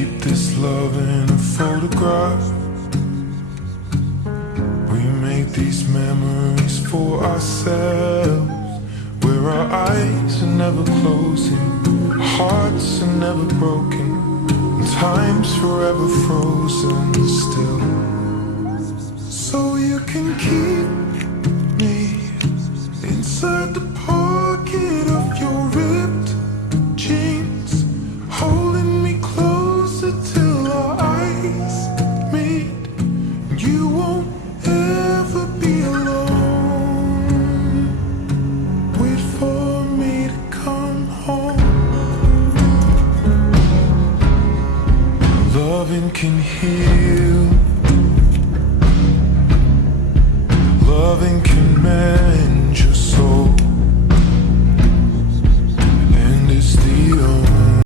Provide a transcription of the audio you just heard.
keep this love in a photograph. We make these memories for ourselves, where our eyes are never closing, hearts are never broken, and time's forever frozen still. So you can keep me inside the pocket of your ripped jeans, holding me closer till our eyes meet. You won't ever be alone. Wait for me to come home. Loving can heal